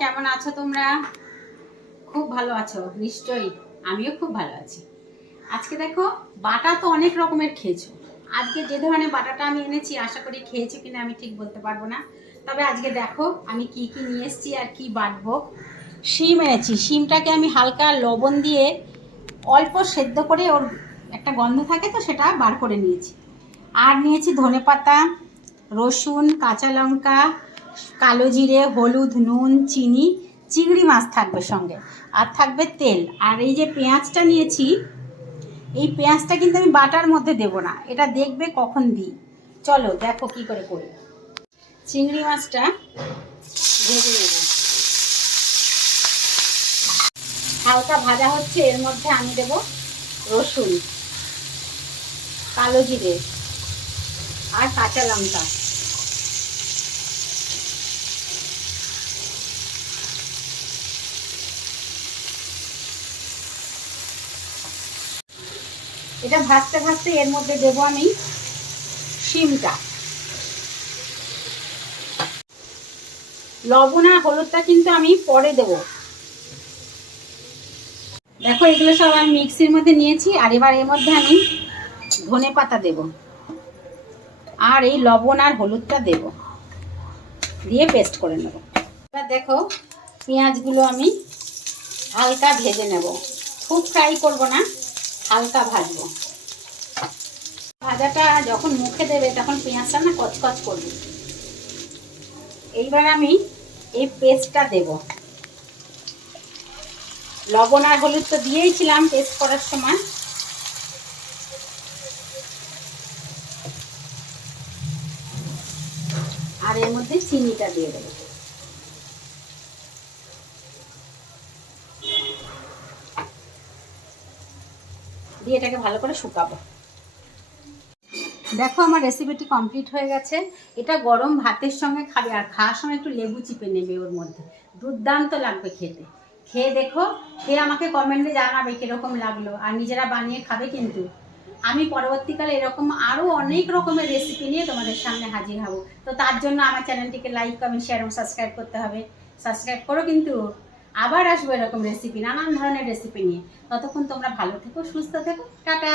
কেমন আছো তোমরা? খুব ভালো আছো নিশ্চয়ই। আমিও খুব ভালো আছি। আজকে দেখো, বাটা তো অনেক রকমের খেয়েছো। আজকে যে ধরনের বাটাটা আমি এনেছি, আশা করি খেয়েছো কিনা আমি ঠিক বলতে পারবো না। তবে আজকে দেখো আমি কি কি নিয়ে এসেছি আর কি বাটবো। শিম এনেছি। শিমটাকে আমি হালকা লবণ দিয়ে অল্প সেদ্ধ করে ওর একটা গন্ধ থাকে তো সেটা বার করে নিয়েছি। আর নিয়েছি ধনেপাতা, রসুন, কাঁচা লঙ্কা, কালো জিরে, হলুদ, নুন, চিনি, চিংড়ি মাছ থাকবে সঙ্গে, আর থাকবে তেল। আর এই যে পেঁয়াজটা নিয়েছি, এই পেঁয়াজটা কিন্তু আমি বাটার মধ্যে দেব না, এটা দেখবে কখন দিই। চলো দেখো কি করে করি। চিংড়ি মাছটা ভেজে নেব। হালকা ভাজা হচ্ছে, এর মধ্যে আমি দেব রসুন, কালো জিরে আর কাঁচা লঙ্কা। এটা ভাজতে ভাজতে এর মধ্যে দেবো আমি শিমটা। লবণ আর হলুদটা কিন্তু আমি পরে দেব। দেখো এগুলো সব আমি মিক্সির মধ্যে নিয়েছি। আর এবার এর মধ্যে আমি ধনেপাতা দেব আর এই লবণ আর হলুদটা দেব, দিয়ে পেস্ট করে নেব। এবার দেখো পেঁয়াজগুলো আমি হালকা ভেজে নেব, খুব ফ্রাই করব না, হালকা ভাজবো। ভাজাটা যখন মুখে দেবে তখন পেঁয়াজটা না কচকচ করবে। এইবার আমি এই পেস্টটা দেব। লবণ আর হলুদ তো দিয়েইছিলাম পেস্ট করার সময়। আর এর মধ্যে চিনিটা দিয়ে দেবো। দিয়ে এটাকে ভালো করে শুকাবো। দেখো আমার রেসিপিটি কমপ্লিট হয়ে গেছে। এটা গরম ভাতের সঙ্গে খাবে, আর খাওয়ার সময় একটু লেবু চিপে নেবে ওর মধ্যে, দুর্দান্ত লাগবে খেতে। খেয়ে দেখো, খেয়ে আমাকে কমেন্টে জানাবে কীরকম লাগলো, আর নিজেরা বানিয়ে খাবে কিন্তু। আমি পরবর্তীকালে এরকম আরও অনেক রকমের রেসিপি নিয়ে তোমাদের সামনে হাজির হব। তো তার জন্য আমার চ্যানেলটিকে লাইক, কমেন্ট, শেয়ার এবং সাবস্ক্রাইব করতে হবে। সাবস্ক্রাইব করো কিন্তু। আবার আসবো এরকম রেসিপি, নানান ধরনের রেসিপি নিয়ে। ততক্ষণ তোমরা ভালো থেকো, সুস্থ থেকো, টাটা।